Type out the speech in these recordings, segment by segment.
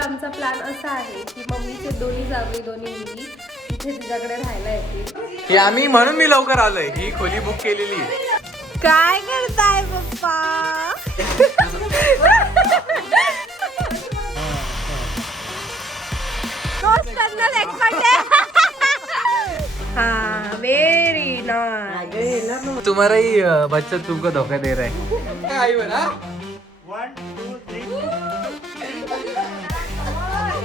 वीकेंडला आमचा प्लॅन असा आहे की मम्मीचे दोन्ही जावई दोन्ही मुली इथे तुझ्याकडे राहायला येतील. हे आम्ही म्हणून मी लवकर आलोय. ही खोली बुक केलेली. काय करताय पप्पा? हाँ वेरी नाइस. तुम्हारा ही बच्चा तुमको धोखा दे रहा है. आई बना. 1 2 3.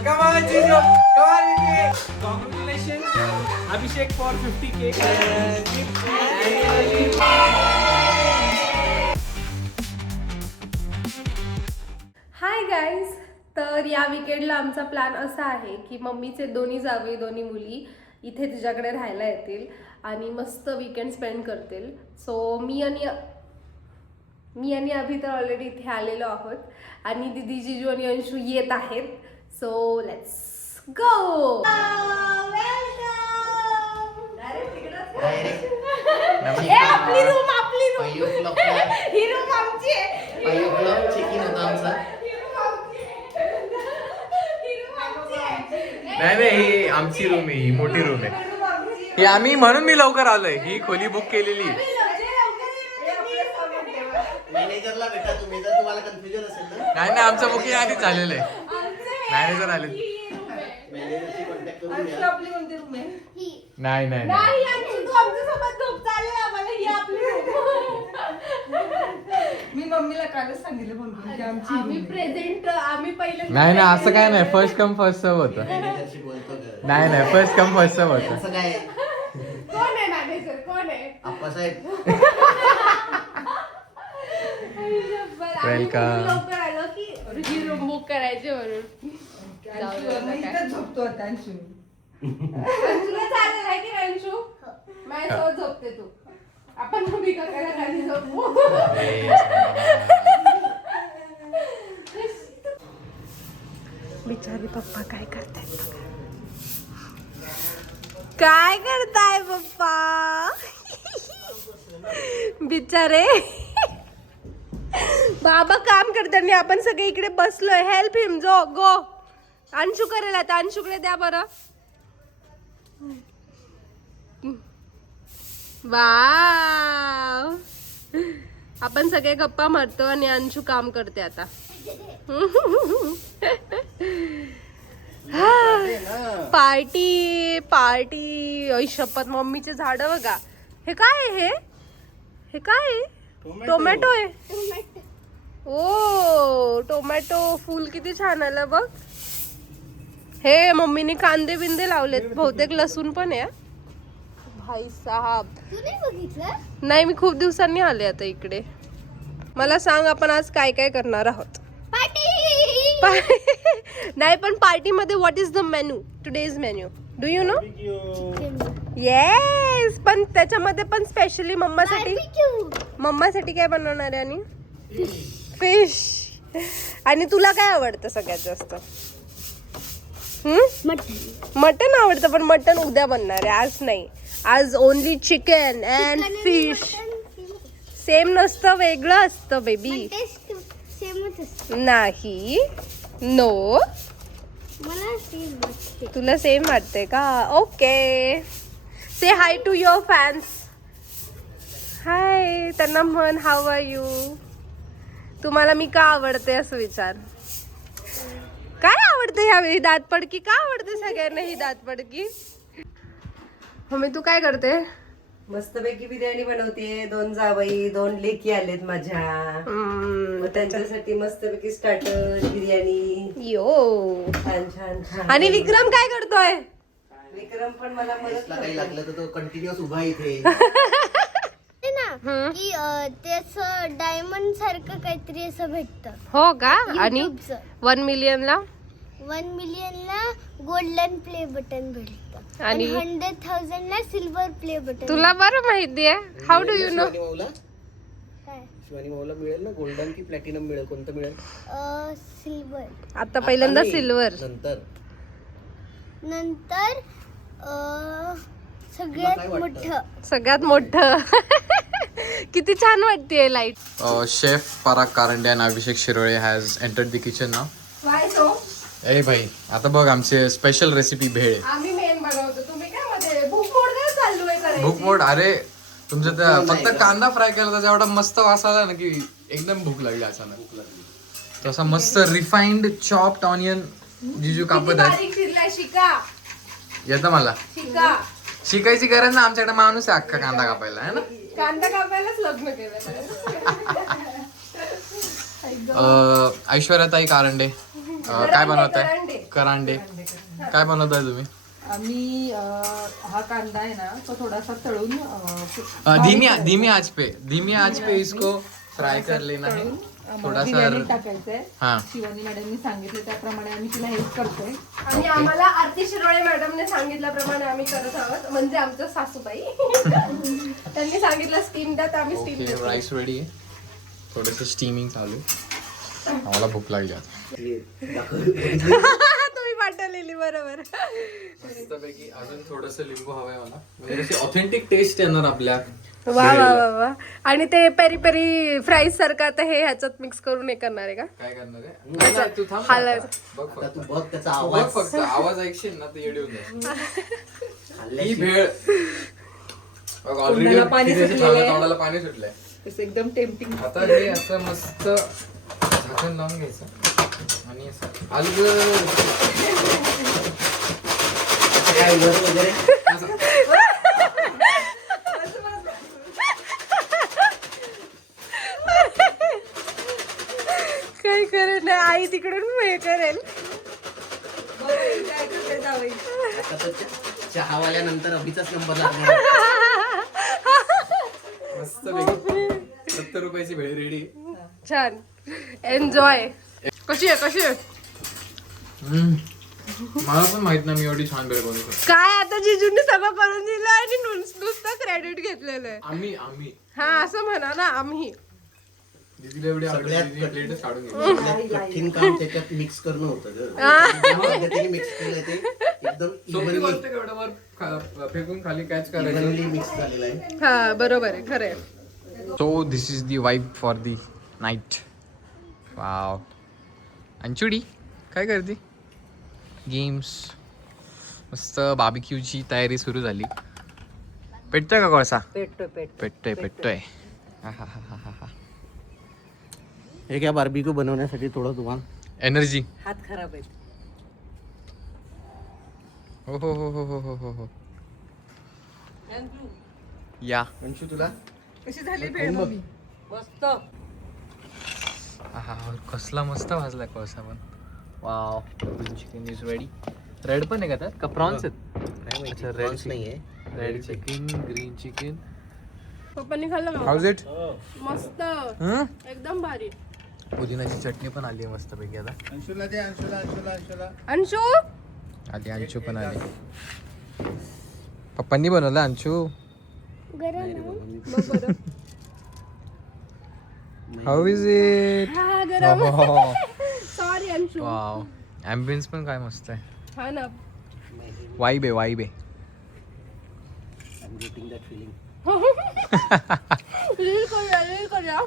Come on, Jijo. Come on, Vicky. Congratulations, Abhishek, for 50K. Hi guys. तर या विकेंडला आमचा प्लॅन असा आहे की मम्मीचे दोन्ही जावई दोन्ही मुली इथे तुझ्याकडे राहायला येतील आणि मस्त विकेंड स्पेंड करतील. सो मी आणि अभि तर ऑलरेडी इथे आलेलो आहोत आणि दीदी जिजू आणि अंशू येत आहेत. So let's go. आपली रूम ही रूम आमची आहे. नाही ही आमची रूम आहे. ही मोठी रूम आहे. ही आम्ही म्हणून मी लवकर आलोय. ही खोली बुक केलेली. मॅनेजरला भेटा तुम्ही जर तुम्हाला कन्फ्युजन असेल तर. नाही आमचं बुकिंग आधीच झालेलं आहे. मॅनेजर आले. मॅनेजरशी कॉन्टॅक्ट करून घ्या. आपली कोणती रूम आहे? नाही नाही आणि तू आमच्यासोबत झोप चालेल आम्हाला. ही आपली मी मम्मीला कालच सांगितलं म्हणून की आम्ही प्रेझेंट आम्ही पहिले नाही असं काय नाही. फर्स्ट कम फर्स्ट सर्व होतं. मॅनेजरशी बोलतो का? नाही फर्स्ट कम फर्स्ट सर्व होतं. असं काय कोण आहे मॅनेजर? कोण आहे? आप्पासाहेब? वेलकम. लवकर आलो की ही रूम बुक करायची म्हणून. इथंच झोपतो आता अंशू. अंशूला चालेल आहे की नाही अंशू? माझ्यासोबत झोपते तू. आपण उभी करायला खाली झोपू. बिचारी पप्पा काय करतायत बघा. काय करताय पप्पा? बिचारे बाबा काम करताना आपण सगळे इकडे बसलोय. हेल्प हिम. गो. अंशू करेल आता. अंशूकडे द्या बरं. वाव. आपण सगळे गप्पा मारतो आणि अंशू काम करते आता. Party party. ओय शपथ. मम्मीचे झाड बघा. हे काय आहे? हे काय आहे? टोमॅटो आहे. ओ टोमॅटो फुल किती छान आलं बघ. हे मम्मीने कांदे बिंदे लावलेत. बहुतेक लसूण पण आहे. भाई साहब तू नाही बघितलं? नाही मी खूप दिवसांनी आले आता इकडे. मला सांग आपण आज काय काय करणार आहोत? नाही पण पार्टी मध्ये what is the menu? Today's menu do you know? Yes. पण त्याच्यामध्ये पण स्पेशली मम्मासाठी काय बनवणार आहे? आणि फिश. आणि तुला काय आवडतं सगळ्यात जास्त? मटन आवडतं. पण मटन उद्या बनणार आहे, आज नाही. आज only chicken and fish. Same नसतं, वेगळं असतं बेबी. नाही. नो. तुला सेम वाटते का? Okay. Say hi to your fans. Hi. त्यांना म्हण हाऊ आर यू. तुम्हाला मी का आवडते असं विचार. काय आवडते ह्यावेळी? दातपडकी का आवडते सगळ्यांना ही दातपडकी? मम्मी तू काय करते? मस्तपैकी बिर्याणी बनवते. 2 जावई 2 लेकी आलेत माझ्या. मग त्यांच्यासाठी मस्तपैकी स्टार्टर बिर्याणी. यो. छान छान छान. आणि विक्रम काय करतोय? विक्रम पण मला मदत टेस्टला काही लागलं तर तो कंटिन्युअस उभा इथे. ना की त्याचं डायमंड सारखं काहीतरी असं भेटतं. हो का? आणि YouTubeचं. 1 मिलियनला 1 मिलियनला गोल्डन प्ले बटन भेटतं आणि आणि 100,000ला सिल्वर प्ले बटन. तुला बरं माहिती आहे. How do you know? Shivani भाऊला काय? शिवानी भाऊला मिळेल ना गोल्डन की प्लॅटिनम मिळेल? कोणतं मिळेल? सिल्वर. आता पहिल्यांदा नाही, सिल्वर. नंतर तुला काय सगळ्यात वाटतं? मोठं. सगळ्यात मोठं. किती छान वाटतेय light. Chef Parag Karande and Abhishek Shirole has entered the kitchen now. Why so? ए भाई आता बघ आमचे स्पेशल रेसिपी भेळ. आम्ही मेन बनवतो, तुम्ही काय मध्ये भूक मोड काय चालू आहे करायची? भूक मोड. अरे तुमचं त्या फक्त कांदा फ्राय केला त्याचा एवढा मस्त वास आला ना की एकदम भूक लागली अचानक. तसा मस्त रिफाइंड चॉप्ड ऑनियन जिजू कापत आहे. बारीक चिरलाय, शिका येतं मला शिका. शिकायची गरज ना, आमच्याकडे माणूस आहे अख्खा कांदा कापायला आहे ना. कांदा कापायलाच लग्न केलं. ऐश्वर्याताई कारंडे काय बनवताय? करांडे काय बनवताय तुम्ही? आम्ही हा कांदा आहे ना तो थोडासा तळून धीमी आंच पे इसको फ्राय कर लेना है थोडासा. बिर्याणी टाकायचंय. हाँ शिवानी मॅडमनी सांगितले त्याप्रमाणे आम्ही तिला हेल्प करतोय. आणि आम्हाला आरती शिरोळे मॅडमने सांगितल्याप्रमाणे आम्ही करत आहोत, म्हणजे आमच्या सासूबाई. त्यांनी सांगितलं स्टीम द्या तर आम्ही स्टीम ओके. देतो. राईस रेडी आहे, थोडस स्टीमिंग चालू आहे. आम्हाला भूक लागली आता. तुम्ही पाठवलेली बरोबर. मस्तपैकी अजून थोडस लिंबू हवंय मला, म्हणजे ऑथेंटिक टेस्ट येणार आपल्या. वा वा वा वा. आणि ते पेरी पेरी फ्राईज सारखं आता हे ह्याच्यात मिक्स करून हे करणार आहे का? काय करणार आहे? नाही, तू थांब हालाय. आता. बघ आता फक्त. तू बघ त्याचा तू बघ आवाज. फक्त आवाज ऐकशील ना तर येडी होऊन जाईल. ही हल्ल्याशी भेळ ऑलरेडी पाणी सुटलेलं आहे. तोंडाला पाणी सुटलंय. तसं एकदम टेम्पटिंग. आता हे असं मस्त झाकण लावून घ्यायचं आणि असं अलगद काय वर वगैरे असं. काही करत नाही, आई तिकडून हे करेल. आता तर चहावाल्यानंतर अभिचाच नंबर लागणार. मस्त पैकी 70 रुपयाची भेळ रेडी. छान, एन्जॉय. कशी आहे? मला पण माहित नाही मी एवढी छान भेळ बनवू शकतो. काय आता जिजूंनी सगळं करून दिलं आणि नुसतं क्रेडिट घेतलेलं आहे. आम्ही हा असं म्हणा ना, आम्ही. दीदीला एवढी सगळ्यात आवडली प्लेटच काढून घेतली. कठीण काम त्याच्यात मिक्स करणं होतं ग. मिक्स केलं ते एकदम सोपी गोष्ट एवढं वर फेकून खाली कॅच करायचं. मिक्स झालेलं आहे. हा बरोबर आहे, खरं आहे. So this is the vibe for the night. Wow. अंचुडी काय करते? गेम्स. मस्त बार्बिक्यूची तयारी सुरू झाली. पेटतोय का कोळसा? पेटतोय. हा. हे काय बार्बिक्यू बनवण्यासाठी थोडं तुम्हाला एनर्जी. हात खराब आहेत. हो. या अंशू तुला कशी झाली भेळ मम्मी? मस्त. कसला मस्त भाजला कोळसा पण. Wow. Chicken is ready. Red पण आहे का त्यात का प्रॉन्स आहेत? अच्छा रेड नाहीये. Red chicken, green chicken. पप्पांनी खाल्लं का? House it? मस्त, एकदम भारी. पुदिनाची चटणी पण आली आहे मस्तपैकी आता. अंशूला दे. अंशूला अंशू आधी अंशू पण आली. पप्पांनी बनवलं अंशू. How is it? हा गरम. सॉरी अंशू. वाव. ॲम्बियन्स पण काय मस्त आहे. हा ना. वाईब आहे. I'm getting that feeling. Reel करूया.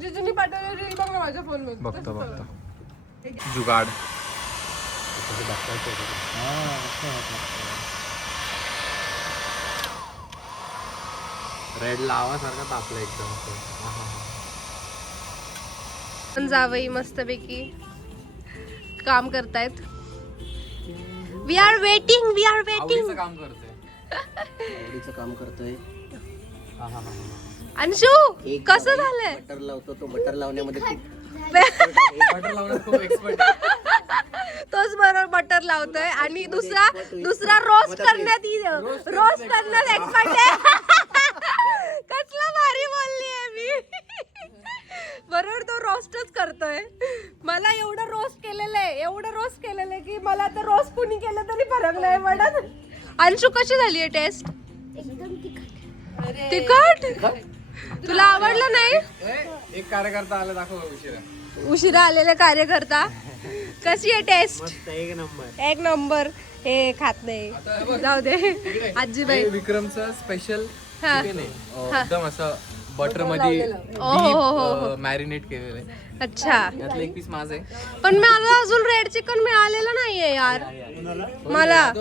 जिजूंनी पाठवलं रील बघ ना माझ्या फोन मध्ये. बघतो. जुगाड. रेड लावासारखा तापला एकदम. पण जावई मस्तपैकी काम करतायत. We are waiting. आवडीचं काम करतोय. आवडीचं काम करतोय. अंशू एक कसं झालंय? बटर लावतो. तो बटर लावण्यामध्ये खूप बटर लावण्यात खूप एक्सपर्ट. तोच बरोबर बटर लावतोय आणि दुसरा रोस्ट करण्यात एक्सपर्ट आहे. कसला भारी बोलली आहे मी. बरोबर तो रोस्टच करतोय. मला एवढं रोस्ट केलेलं आहे की मला आता रोस्ट कुणी केलं तरी फरक नाही पडत. अंशू कशी झाली आहे टेस्ट? एकदम तिखट. तुला आवडलं नाही? एक कार्यकर्ता आला दाखव उशिरा आलेले कार्यकर्ता. कशी आहे टेस्ट? एक नंबर. हे खात नाही, जाऊ दे. आजीबाई विक्रमचं स्पेशल हा. चिकन आहे. एकदम असं बटर मध्ये हो. मॅरिनेट केलेलं आहे. अच्छा. यातलं एक पीस माझं आहे. पण मला अजून रेड चिकन मिळालेलं यार मला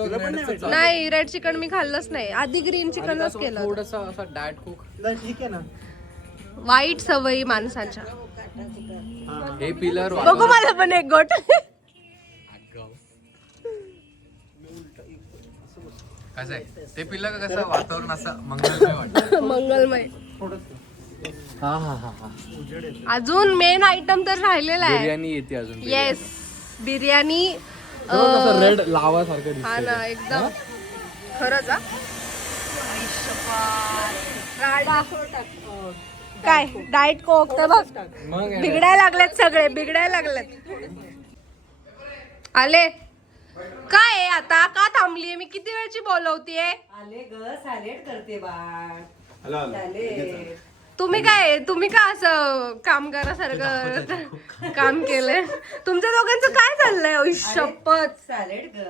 नाही रेड चिकन मी खाल्लंच नाही आधी ग्रीन चिकनच केलं होतं. थोडंसं असं डाएट कुक ठीक आहे ना. वाईट सवयी माणसाच्या. हे पिलर बघू मला पण एक गोट. कसं आहे ते पिलं का कसं वातावरण असं मंगलमय वाटतं. मंगलमय. हा हा हा हा. अजून मेन आयटम तर राहिलेला आहे. बिर्याणी येते अजून. येस बिर्याणी. रेड लावा सारखं हा ना एकदम खरंच हा. राडा. काय डाएट कोक तर बघ बिघडायला लागलेत सगळे बिघडायला लागलेत. आले काय आहे आता का थांबलीये मी किती वेळची बोलवतीये. आले ग सॅलेड करते बाळ. Hello salad. तुम्ही का असं कामगारासारखं काम केलंय. तुमच्या दोघांचं काय चाललंय शपथ. सॅलेड ग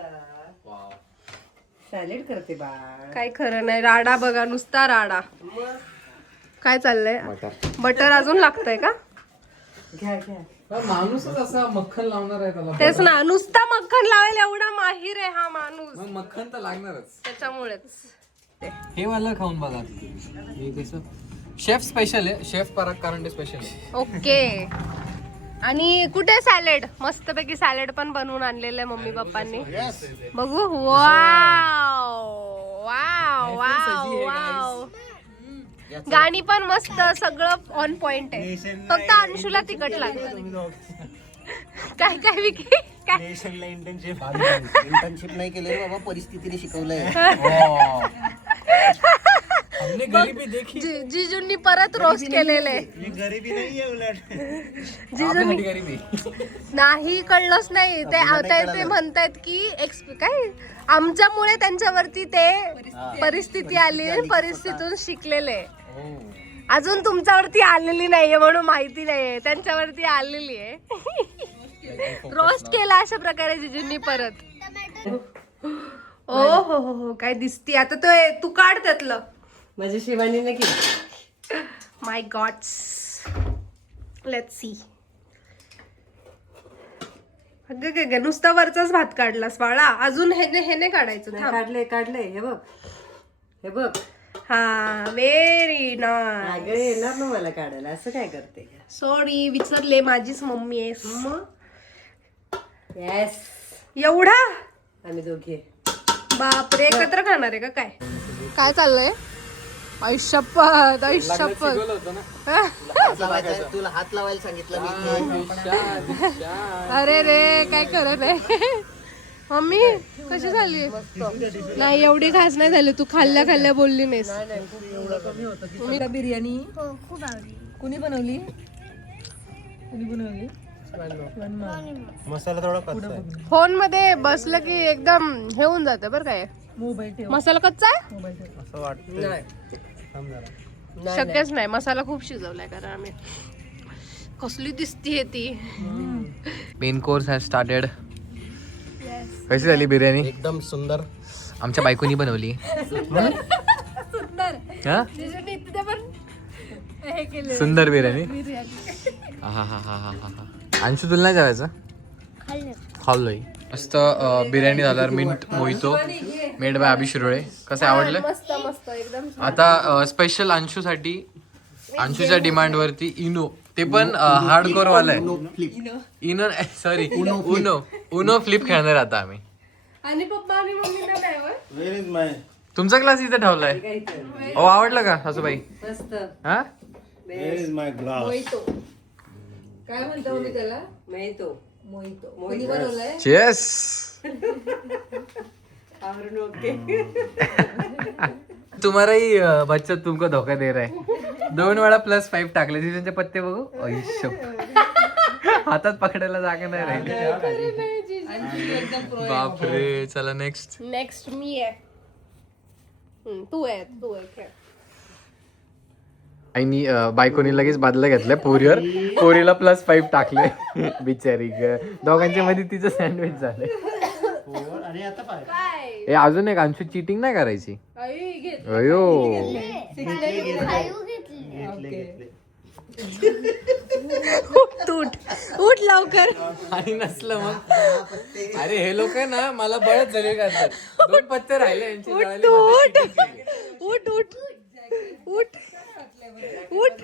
सॅलेड करते बाळ. काय खरं नाही. राडा बघा नुसता राडा. मग काय चाललंय बटर अजून लागतंय का. घ्या घ्या. माणूसच असा मक्खन लावणार आहे त्याला. तेच ना नुसता मक्खन लावायला एवढा माहिर आहे हा माणूस. मग मक्खन तर लागणारच. त्याच्यामुळेच हे वाला खाऊन बघा. हे कसं शेफ स्पेशल आहे. शेफ पराग कारंडे स्पेशल आहे. ओके. आणि कुठे सॅलेड मस्तपैकी सॅलेड पण बनवून आणलेलं आहे मम्मी पप्पांनी. बघू. Wow wow wow wow. गाणी पण मस्त सगळं ऑन पॉइंट आहे. फक्त अंशूला तिखट लागतं. काय काय विकी काय इंटर्नशिप नाही केले बाबा परिस्थितीने शिकवलंय. हमने गरीबी देखी. जिजूंनी परत रोस्ट केलेले. गरीबी नाहीये उलट. जिजूंनी गरीबी नाही कळलंच नाही. ते आता ते म्हणतायत की काय आमच्यामुळे त्यांच्यावरती ते परिस्थिती आली परिस्थितीतून शिकलेले. अजून तुमच्यावरती आलेली नाहीये म्हणून माहिती नाहीये. त्यांच्यावरती आलेली आहे. रोस्ट केला अशा प्रकारे जिजूंनी परत. ओ हो हो हो काय दिसती आता. तो तू काढ त्यातलं. माझ्या शिवानीने केली. माय गॉड्स. Let's see. अगं नुसता वरचाच भात काढलास बाळा. अजून हे काढायचं. थांब. काढले काढले. हे बघ हे बघ. हा व्हेरी नाईस. अगं येणार ना मला काढायला. असं काय करते. सॉरी विसरले माझीच मम्मी आहेस. येस. एवढा आम्ही दोघे. बापरे एकत्र खाणार आहे का काय. काय चाललंय. ऐशप्पत ऐशप्पत. तुला हात लावायला सांगितलं मी. अरे रे काय करत नाही. मम्मी कशी झाली. नाही एवढी खास नाही झाली. तू खाल्ल्या खाल्ल्या बोलली नाहीस. बिर्याणी हो खूप आवडली. कुणी बनवली. मसाला थोडा कच्चा आहे. फोन मध्ये बसलं की एकदम हे होऊन जातं बरं काय. मोबाईल ठेव. मसाला कच्चा आहे. मोबाईल ठेव. असं वाटतं. शक्यच नाही. मसाला खूप शिजवलाय कारण आम्ही. कसली दिसतीये ती. Main course has started. कशी झाली बिर्याणी. एकदम सुंदर. आमच्या बायकोनी बनवली. हा? सुंदर बिर्याणी. हा हा हा हा हा. अंशू तुला नाही जेवायचं. खाल्लोय. मस्त बिर्याणी झाल्यावर मिंट मोहितो मेड बाय अभि शिरोळे. कसं आवडलं. मस्त मस्त एकदम. आता स्पेशल अंशूसाठी अंशूच्या डिमांड वरती इनो. ते पण हार्डकोर वाला आहे. इनो सॉरी उनो फ्लिप खेळणार आता आम्ही. आणि पप्पा आणि मम्मी काय Where is my तुमचा क्लास इथे ठेवलाय. ओ आवडलं का सासूबाई. मस्त. हा where is my glass? काय म्हणतो मी त्याला. मोहितो. कोणी बनवलंय. चेस. आवरून ओके. तुम्हारा ही बच्चा तुमको धोका दे रहा है. 2 वेळा +5 टाकले. त्यांचे पत्ते बघू. हातात पकडायला जागा नाही राहिली. बापरे. चला नेक्स्ट. नेक्स्ट मी आहे. तू आहे खेळ. आईनी बायकोनी लगेच बादला घेतलाय पोरीवर. पोरीला +5 टाकले. बिचारी दोघांच्या मध्ये तिचं सँडविच झालंय. आणि आता पाय काय ए अजून एक अंशू चिटिंग नाही करायची. आई घेत. अयो फाईव्ह घेतली. उठ लवकर. आणि नसलं मग अरे हे लोक ना मला बळच झाले करतात. 2 पत्ते राहिले यांचे जळाले मध्ये. उठ उठ उठ उठ.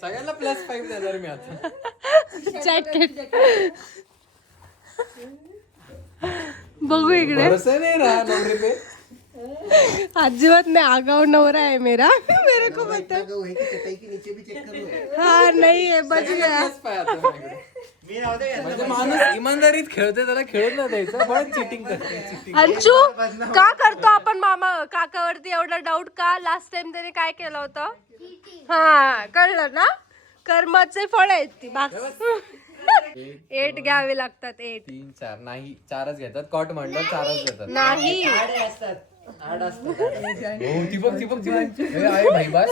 सगळ्यांना +5 देणार मी आता. जॅकेट बघू इकडे. भरोसा नाही रहा नवरे पे. अजिबात नाही. आगाव नवरा आहे मेरा. मेरे को पता. चटाई के नीचे भी चेक कर लो. हा नाही आहे बच गया. +5 आता माझ्याकडे. म्हणजे माणूस इमानदारीत खेळतोय त्याला खेळत नाही द्यायचं पण चिटिंग करते. अंशू का करतो आपण मामा काकावरती एवढा डाऊट का? लास्ट टाइम त्याने काय केलं होतं? हा कळलं ना. कर्माचे फळ आहेत ती. 8 घ्यावे लागतात. 8 3 4 नाही 4च घेतात. कॉट म्हणलं 4च घेतात. नाही. ती बघ हे आहे भाई बस.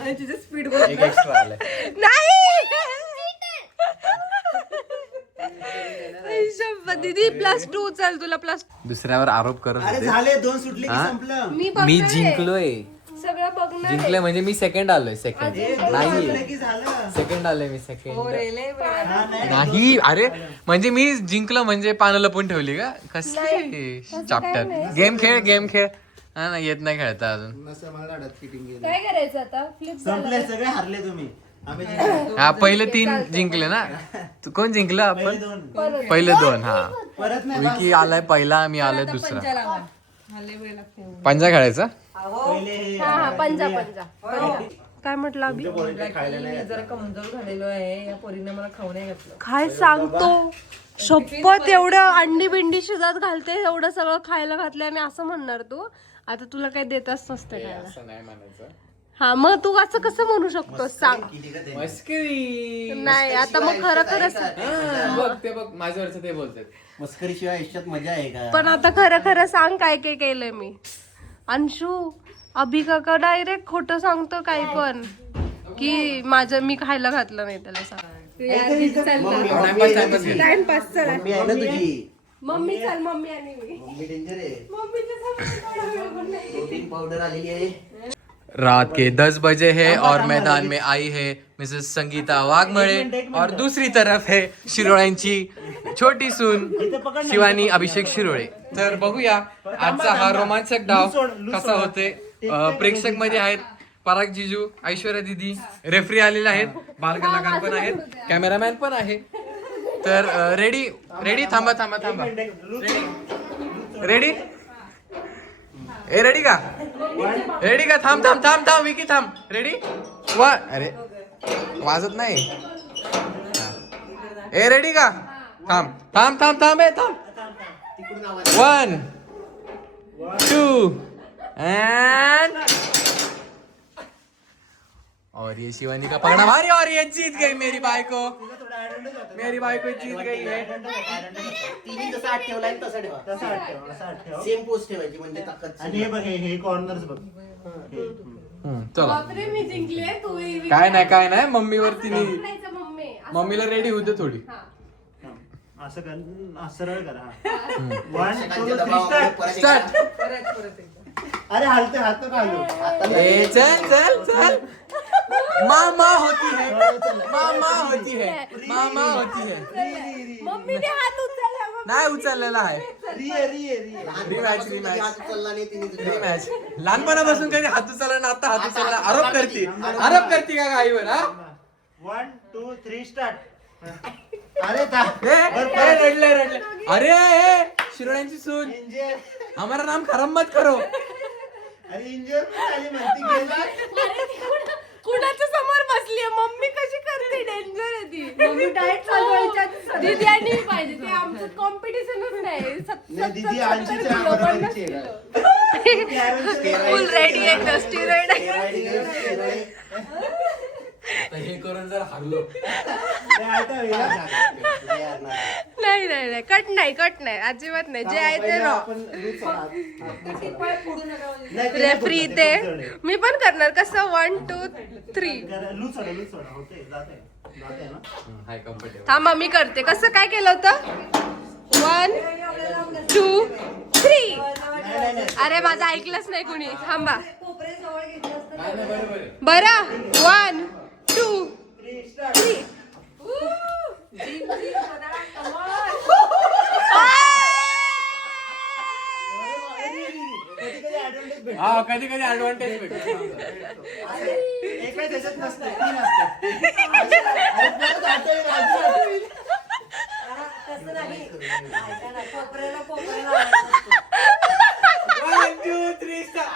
एक एक्स्ट्रा आलाय. नाही दीदी +2 उचल. तुला दुसऱ्यावर आरोप करत अरे होते. झाले 2 सुटले की हा? संपलं. मी जिंकलोय. सगळं बघणार. जिंकलोय म्हणजे मी सेकंड आलोय. सेकंड नाही सुटले की झालं. सेकंड आलोय मी. सेकंड नाही. अरे म्हणजे मी जिंकलो म्हणजे पानं लपून ठेवली का? कसली चॅप्टर. गेम खेळ. हा ना येत नाही खेळता अजून. नसं मला वाटत cheating केलं. काय करायचं आता? फ्लिप संपले सगळे हारले तुम्ही. आम्ही जिंकलो. हा पहिले 3 जिंकले ना. तू कोण जिंकलं आपण? पहिले 2. हा परत नाही. विकी आलाय पहिला. मी आलोय दुसरा. पंजा खेळायचा. पहिले हे हा पंजा. काय म्हटलं अभि? जरा कमजोर झालेलो आहे. या पोरीने मला खाऊ नाही घातलं. काय सांगतो शपथ. एवढं अंडी बिंडी शिजत घालते. एवढं सगळं खायला घातलं आणि असं म्हणणार तू? आता तुला काही देतच नसते खायला. असं नाही म्हणायचं. हा मग तू असं कसं म्हणू शकतोस सांग. मस्करी. नाही आता मग खरं बघ ते बघ माझ्यावरचं ते बोलतात. मस्करी शिवाय आयुष्यात मजा आहे का? पण आता खरं सांग काय काय केलंय मी. अंशू अभि काका डायरेक्ट खोटं सांगतो काही पण की मी खायला घातलं नाही त्याला. सांग टाइमपास. चला मम्मी आहे ना तुझी. मम्मी चल. मम्मी आणि मी. मम्मी डेंजर आहे. मम्मीच्या प्रोटीन पावडर आलेली आहे. रात के 10 बजे है और मैदान में आई है मिसेस संगीता वाघमळे और दूसरी तरफ है शिरोळ्यांची छोटी सून शिवानी अभिषेक शिरोळे. तर बघूया आजचा हा रोमांचक डाव कसा होते. प्रेक्षक मध्ये आहेत पराग जिजू, ऐश्वर्या दीदी, रेफरी आलेले आहेत, बालकलाकार पण आहेत, कॅमेरामॅन पण आहे. तर रेडी. थांबा. रेडी रेडी का? थांब विकी थांब. रेडी. अरे वाजत नाही. रेडी का? थांब. 1 2 and और ये शिवानी का पकड़ा भारी और ये जीत गई मेरी बाइको जीत गई है. तिने जसा आठ ठेवला आहे तसा ठेवा. तसा आठ ठेवा. सेम पोस्ट ठेवायची म्हणजे ताकद. आणि हे बघ हे कॉर्नर्स बघ. चला मी जिंकले. तू काय नाही मम्मीवरती मम्मीला रेडी होते थोडी. असं कर. सरळ कर. 1 2 3 स्टार्ट. अरे हालते हात काढू. चल मामा होती है. मम्मीने हात उचलला. नाही उचललेला आहे. रिमॅच. लहानपणापासून कधी हात उचलला ना आता हात उचलला. आरोप करते का आईवर? हा 1 2 3 स्टार्ट. अरे रडले. अरे शिरोळ्यांची सून. हमारा नाम खराब मत करो. अरे इंजर झाली म्हणती. कुणाच्या समोर बसलीये? मम्मी कशी करते? डेंजर आहे ती. मम्मी डाएट चालवायच्या. दीदी आणि मी पाहिजे. ते आमचं कॉम्पिटिशनच नाही. दीदी आंशीच्या बरोबरीची आहे. फुल रेडी आहे. डस्टी रेड आहे. हे करून जर हरलो नाही कट नाही अजिबात नाही. जे आहे ते रॉ. रेफरी इथे. मी पण करणार. कसं 1 2 3. थांबा मी करते. कसं काय केलं होतं? 1 2 3. अरे माझं ऐकलंच नाही कुणी. थांबा बरं. 1 2 3 हा कधी कधी ऍडव्हान्टेज भेटतो. एका त्याच्यात नसतं, 3 असतात. अरे परत आठवलं. तसं नाही ऐका ना, कोपऱ्याला 1 2 3 start.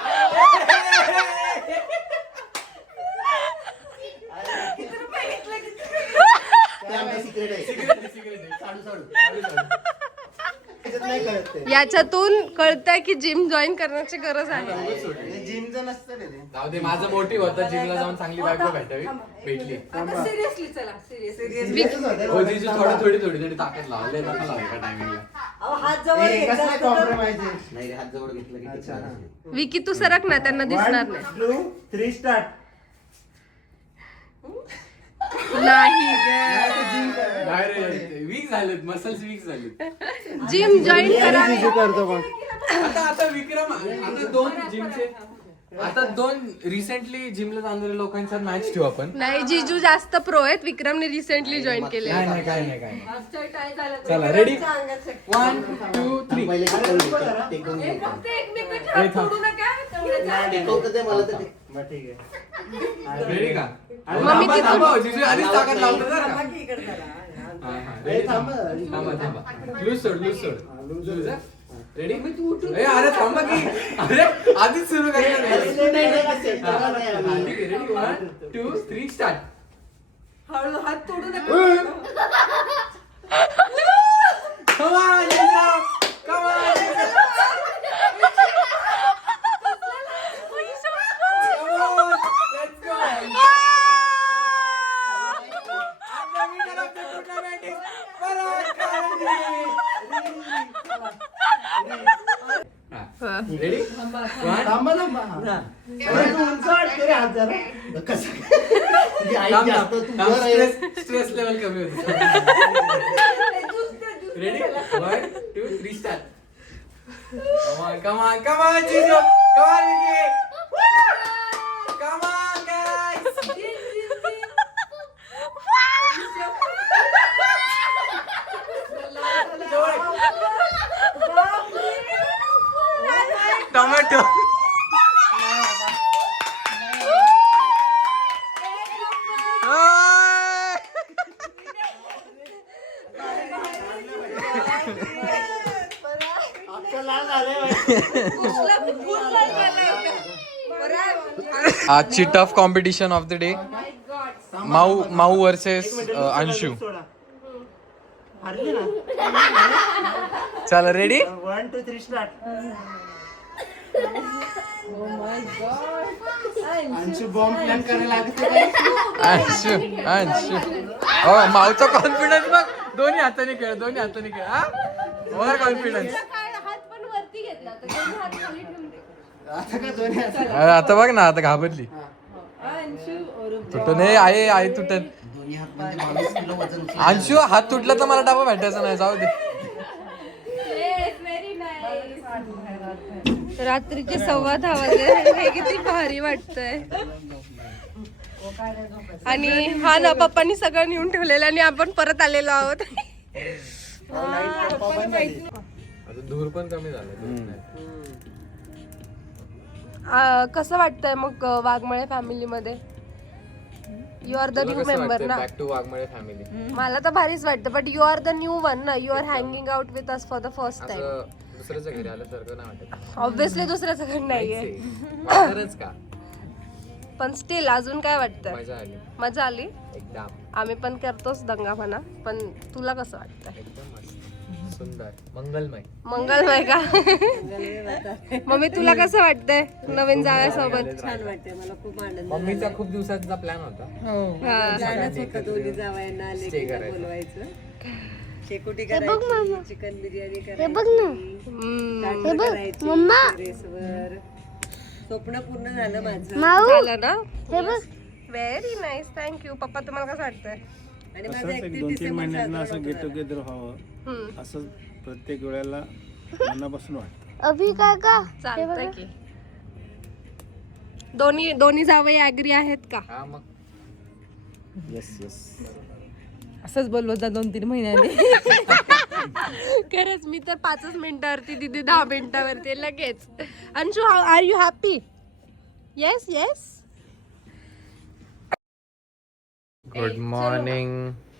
ते आमचं सिक्रेट आहे. साडू. त्याच्यात नाही कळत ते. याच्यातून कळतंय की जिम जॉईन करण्याची गरज आहे. हे जिमचं नसतं रे ते. जाऊ दे, माझं मोटिव्ह होतं जिमला जाऊन चांगली बायको भेटली. आता सिरियसली चला सिरियस Serious होतं रे. रोजीची थोडी ताकद लावली नका लावू एका टायमिंगला. हात जवळ हे घेतला कसं असतं तर- compromise आहे? नाही रे, हात जवळ घेतलं की अच्छा, किती हा. छान. विकी तू सरक ना, त्यांना दिसणार 1 नाही. 2 3 start. नाही ग. नाही रे, वीक झालेत, मसल्स वीक झालेत. जिम जॉईन करा. जिजू करतो मग. आता विक्रम आता 2 जिमचे आता 2 रिसेंटली जिमला जाणाऱ्या लोकांचा मॅच ठेवू आपण. नाही, जिजू जास्त प्रो आहेत. विक्रमने रिसेंटली जॉईन केले. नाही काय नाही. चला रेडी 1 2 3. पहिले टेकून घ्यायचं. नाही, टेकवतं ते मला तर ते. बरं, ठीक आहे. रेडी का? मम्मी तिथून- थांबा, जिजू आधीच ताकद लावतो जरा. बाकी इकडे जरा. हा, हा. ए, Ready? थांबा. थांबा. लूज सोड. लूज. रेडी अरे थांबा की अरे आधीच सुरू करायला अरे, ते नाही, नाही, set करायला नाही आम्ही. ठीक आहे रेडी 1 2 3 स्टार्ट. हळू हात तोडू नका. Come on, Jizu! Come on, Jizu! Come on, let's go! And the winner of the tournament is Parag Gandhi. Ready? 1 थांबा. अरे, तू उंच वाट के रे हात जरा. कसं? तुझी आई जास्त, तू वर आहे. स्ट्रेस लेवल कमी होतं. Ready? 1 2 3 start. Come on, Jizu! Come on, Vicky! Come on, guys! Tomato अक्का लाल झालंय. आजची tough competition of the day Mau versus Anshu. सोडा. हरली ना. चला ready 1 2 3 start. Anshu bomb plan करायला लागते. अंशू हो माऊचा कॉन्फिडन्स बघ. दोन्ही हाताने खेळ हा ओव्हर कॉन्फिडन्स. आता का दोन्ही असं? आता बघ ना आता घाबरली. तुटून आहे तुटत. दोन्ही हात म्हणजे 22 किलो वजन उचलून. अंशू हात तुटला तर मला डबा भेटायचा नाही. जाऊ दे. रात्रीचे 10:15 वाजले. हे किती भारी वाटतंय. आणि हा ना पप्पांनी सगळं नेऊन ठेवलेलं आणि आपण परत आलेलो आहोत. धूर पण कमी झाला. कसं वाटतंय मग वाघमळे फॅमिली मध्ये? You are the new member ना. Back to Waghmale family. मला तर भारीच वाटतं. But you are the new one ना. You are hanging out with us for the first time. असं दुसऱ्याच्या घरी आल्यासारखं नाही वाटत. ऑब्विसली दुसऱ्याचं घर नाहीये, वाटणारच का. पण स्टील अजून काय वाटतं? मजा आली मजा आली. एकदम आम्ही पण करतोच दंगा म्हणा. पण तुला कसं वाटतं? एकदम मस्त सुंदर मंगलमय. मंगलमय का? मम्मी तुला कसं वाटतंय नवीन जाव्यासोबत? छान वाटते मला, खूप आनंद. मम्मीचा खूप दिवसाचा प्लॅन होता. हा. जाणंच होतं दोन्ही जावयांना लेकीला करायचं. बोलवायचं, शेकोटी करायची, चिकन बिर्याणी करायची, हम्म. ताटं करायची टेरेसवर. स्वप्न पूर्ण झालं माझं. झालं ना? Very nice, thank you. पप्पा तुम्हाला कसं वाटतंय? आणि माझं असंच 31 एक 2-3 डिसेंबर महिन्यांना असं साजरा गेट होणार. टुगेदर व्हावं हम्म. असं प्रत्येक वेळेला मनापासून वाटतं. अभि काका चालतंय की. दोन्ही जावई ऍग्री आहेत का? हा मग येस येस. असंच बोललो होता 2-3 महिन्याने. खरंच मी तर 5 मिनिटावरती दिदी 10 मिनिटावरती लगेच. Anshu are you happy? Yes yes. Good morning.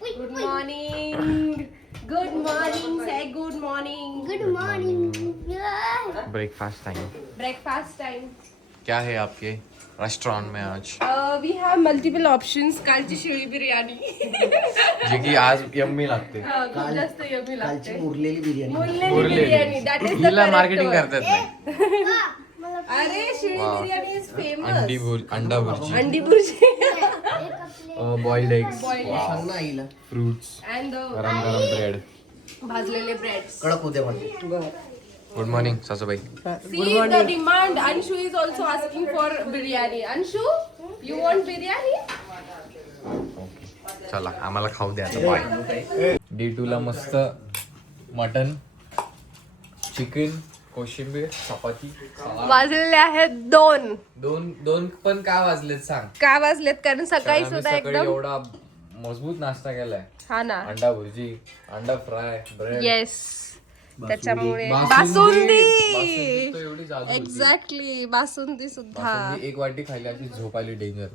Good morning. Good morning. Say good morning. Good morning. Breakfast time. Breakfast time. क्या है आपके रेस्टोरेंट में आज? We have multiple options. कालची शिळी बिर्याणी. जे की आज यम्मी लागते. खूप जास्त यम्मी कालची लागते. मुरलेली बिर्याणी. मुरलेली बिर्याणी. दॅट इज द हिला मार्केटिंग करतात नाही. अरे शिळी Wow. Biryani is famous. अंडा भुर्जी, अंडी बुर्जी. बॉइल्ड एग्स, सांग ना आईला. फ्रुट्स, अँड गरम गरम ब्रेड. भाजलेले ब्रेड. कडक उद्या म्हणते. गुड मॉर्निंग सासूबाई. See the demand. Anshu is also asking for biryani. Anshu, you want biryani? चला आम्हाला खाऊ द्या आता. बाय. D2 ला मस्त मटन, चिकन, कोशिंबीर, चपाती, सलाड. वाजलेले आहेत 2. दोन पण का वाजलेत सांग? का वाजलेत? कारण सकाळी आम्ही सुद्धा सकाळी एकदम. एवढा मजबूत नाश्ता केलाय. हा ना. अंडा भुर्जी, अंडा फ्राय, ब्रेड. येस. त्याच्यामुळे बासुंदी बासुंदी. तर एवढी जादू होती. एक्झॅक्टली. बासुंदी सुद्धा. बासुंदी एक वाटी खायला अशी झोप आली डेंजर.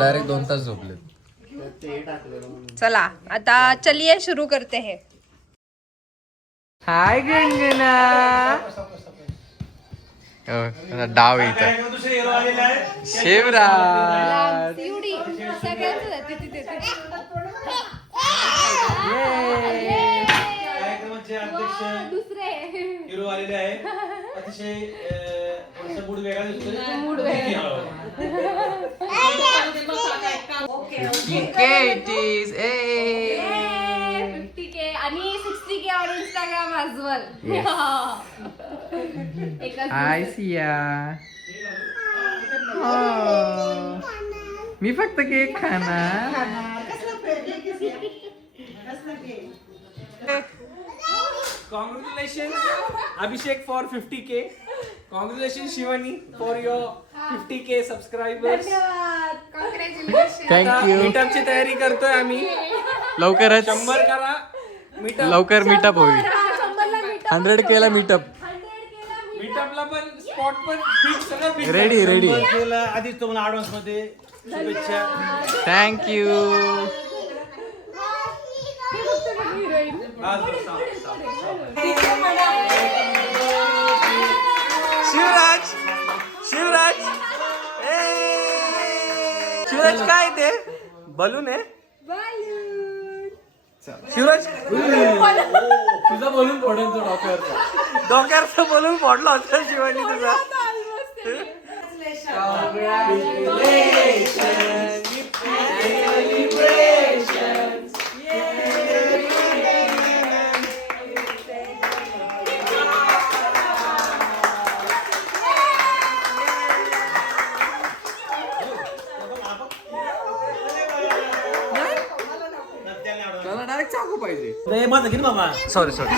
डायरेक्ट 2 तास झोपले. चला आता चलिए शुरू करते हैं. हाय गंगना. डाव इथं शिवराज. कार्यक्रमाचे अध्यक्ष हिरो आलेले आहे. अतिशय मूड वेगळा दिसतोय. आणि 60K on Instagram as well. हाय सिया. मी फक्त केक खाणार. Congratulations Abhishek for 50K. Congratulations Shivani for your 50K subscribers. Thank you. मीटअपची तयारी करतोय आम्ही. लवकरच 100 करा. लवकर मीटअप होईल. 100K ला मीटअप. मीटअपला पण स्पॉट पण फिक्स सगळं fix रेडी रेडी. आधीच तुम्हाला ऍडव्हान्स मध्ये शुभेच्छा. थँक्यू. शिवराज शिवराज शिवराज काय ते बलून आहे. शिवराज तुझा बोलून पडेल तो डॉक्टरचा. डोक्यावरचा बलून फोडला होता शिवानी तुझा. डायरेक्ट चाकू पाहिजे. माझं घे बाबा. Sorry sorry.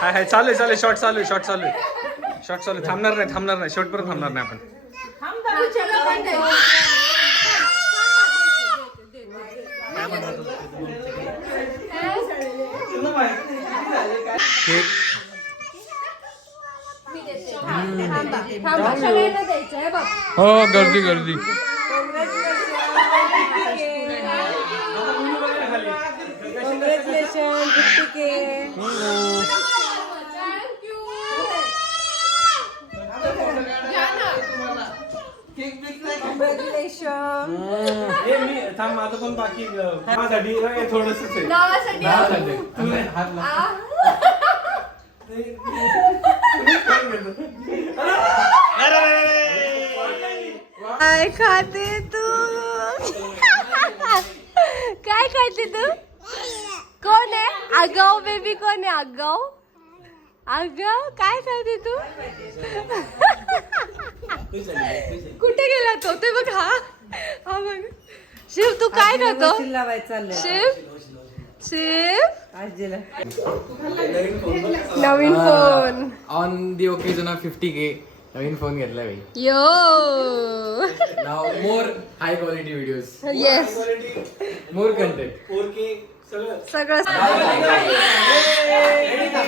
हाय हाय चालू आहे शॉर्ट चालू आहे थांबणार नाही शेवटपर्यंत थांबणार नाही आपण. केक. हो गर्दी गर्दी. हे मी थांब माझं पण बाकी माझ्यासाठी थोडस काय खाते तू? काय खाते तू? कोण आहे आगाव बेबी? कोण आहे आगाव? आगाव काय खाते तू? कुठे गेला तो? ते बघ. हा बघ. शिव तू काय खातो? शिव शिव नवीन phone. On the occasion of 50K नवीन फोन घेतलाय भाई. यो नाव more high quality videos, yes more content. 4K सगळं सगळं Ready का?